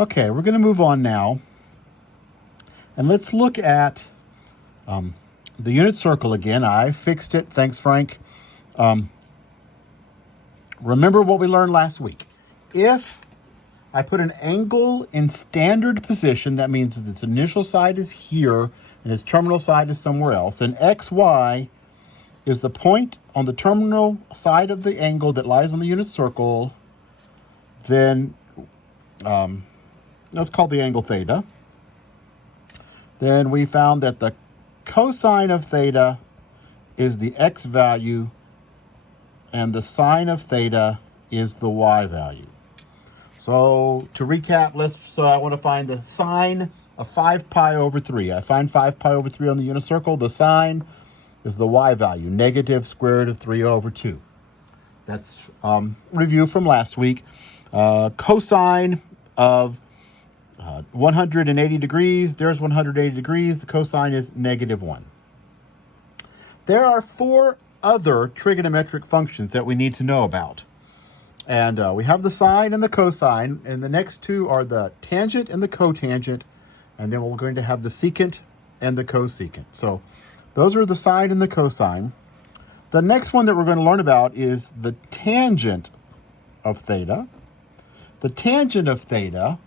Okay, we're going to move on now. And let's look at the unit circle again. I fixed it. Thanks, Frank. Remember what we learned last week. If I put an angle in standard position, that means that its initial side is here and its terminal side is somewhere else, and XY is the point on the terminal side of the angle that lies on the unit circle, then let's call the angle theta. Then we found that the cosine of theta is the x value and the sine of theta is the y value. So to recap, I want to find the sine of 5 pi over 3. I find 5 pi over 3 on the unit circle. The sine is the y value, negative square root of 3 over 2. That's review from last week. Cosine of 180 degrees. There's 180 degrees. The cosine is negative 1. There are 4 other trigonometric functions that we need to know about. And we have the sine and the cosine, and the next 2 are the tangent and the cotangent, and then we're going to have the secant and the cosecant. So those are the sine and the cosine. The next one that we're going to learn about is the tangent of theta. The tangent of theta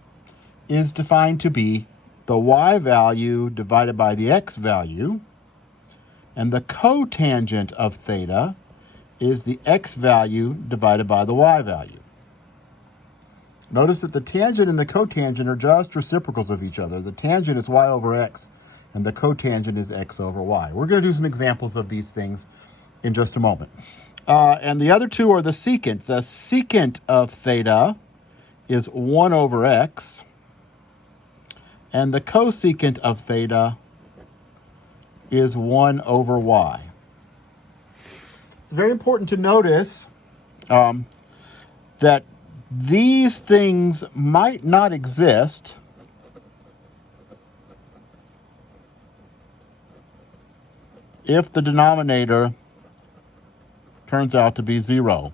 is defined to be the y value divided by the x value, and the cotangent of theta is the x value divided by the y value. Notice that the tangent and the cotangent are just reciprocals of each other. The tangent is y over x, and the cotangent is x over y. We're going to do some examples of these things in just a moment. And the other 2 are the secant. The secant of theta is 1 over x, and the cosecant of theta is 1 over y. It's very important to notice that these things might not exist if the denominator turns out to be 0.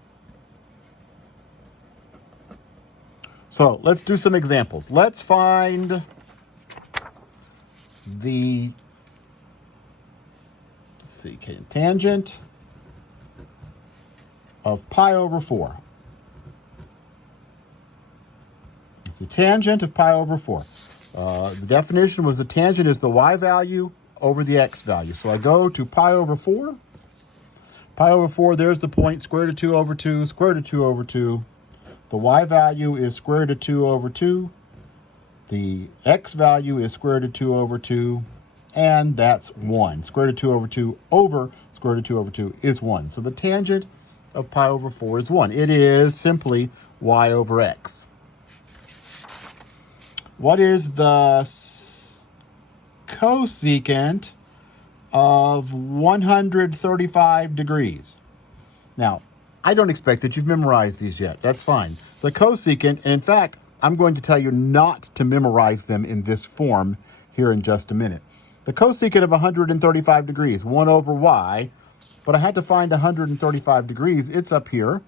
So let's do some examples. Let's find the tangent of pi over 4. It's the tangent of pi over 4. The definition was the tangent is the y value over the x value. So I go to pi over 4. Pi over 4, there's the point, square root of 2 over 2, square root of 2 over 2. The y value is square root of 2 over 2. The x value is square root of 2 over 2. And that's 1. Square root of 2 over 2 over square root of 2 over 2 is 1. So the tangent of pi over 4 is 1. It is simply y over x. What is the cosecant of 135 degrees? Now, I don't expect that you've memorized these yet. That's fine. The cosecant, and in fact, I'm going to tell you not to memorize them in this form here in just a minute. The cosecant of 135 degrees, 1 over y, but I had to find 135 degrees. It's up here.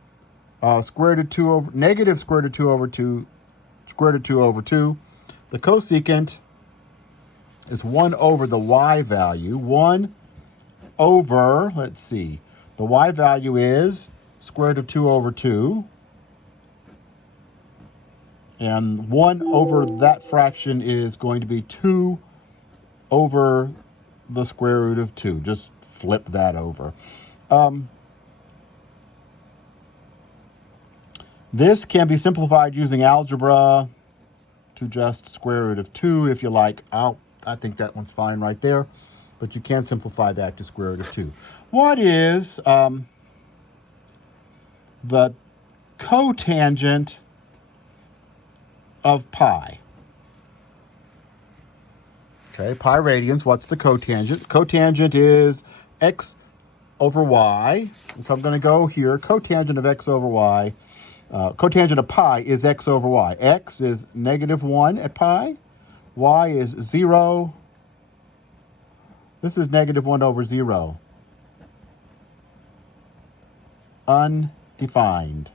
Square root of 2 over, negative square root of 2 over 2, square root of 2 over 2. The cosecant is 1 over the y value. 1 over, let's see, the y value is square root of 2 over 2. And 1 over that fraction is going to be 2 over the square root of 2. Just flip that over. This can be simplified using algebra to just square root of 2 if you like. I think that one's fine right there. But you can simplify that to square root of 2. What is the cotangent of pi? Okay, pi radians. What's the cotangent? Cotangent is x over y. And so I'm going to go here. Cotangent of x over y. Cotangent of pi is x over y. X is negative 1 at pi. Y is 0. This is negative 1 over 0. Undefined.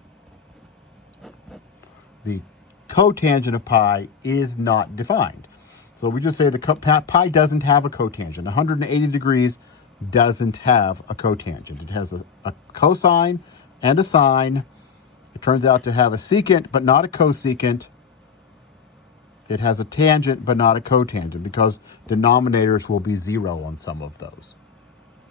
The cotangent of pi is not defined. So we just say the pi doesn't have a cotangent. 180 degrees doesn't have a cotangent. It has a cosine and a sine. It turns out to have a secant, but not a cosecant. It has a tangent, but not a cotangent, because denominators will be 0 on some of those.